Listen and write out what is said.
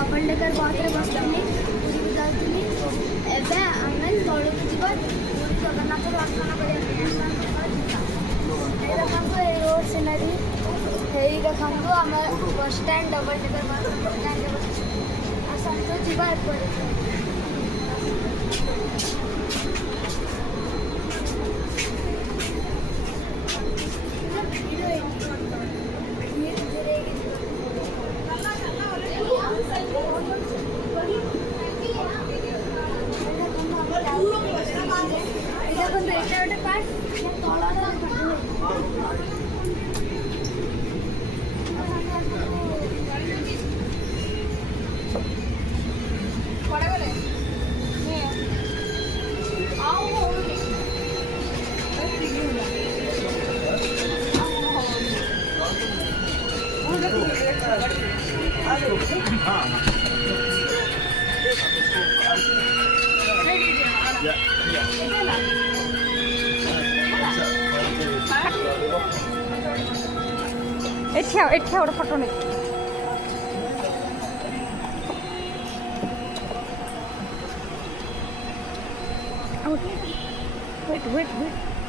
Double decker ବସରେ ବସିଥିଲି ପୁରୀକୁ ଯାଉଥିଲି। ଏବେ ଆମେ ତଳକୁ ଯିବା ପୁରୀ ଜଗନ୍ନାଥ ଦର୍ଶନ କରିବା ପାଇଁ। ଏଇ ଦେଖନ୍ତୁ ଏଇ ରୋଡ଼ ସିନାରୀ, ଏଇ ଦେଖନ୍ତୁ ଆମେ bus stand double decker bus ଷ୍ଟାଣ୍ଡରେ ବସିଛୁ। ଆସନ୍ତୁ ଯିବା ଏପଟେ। ଦେଖନ୍ତୁ ଏଇଟା ଗୋଟେ ପାର୍ଟ, ତଳର ଏଠି ଗୋଟେ ଫଟୋ ନେଇ wait.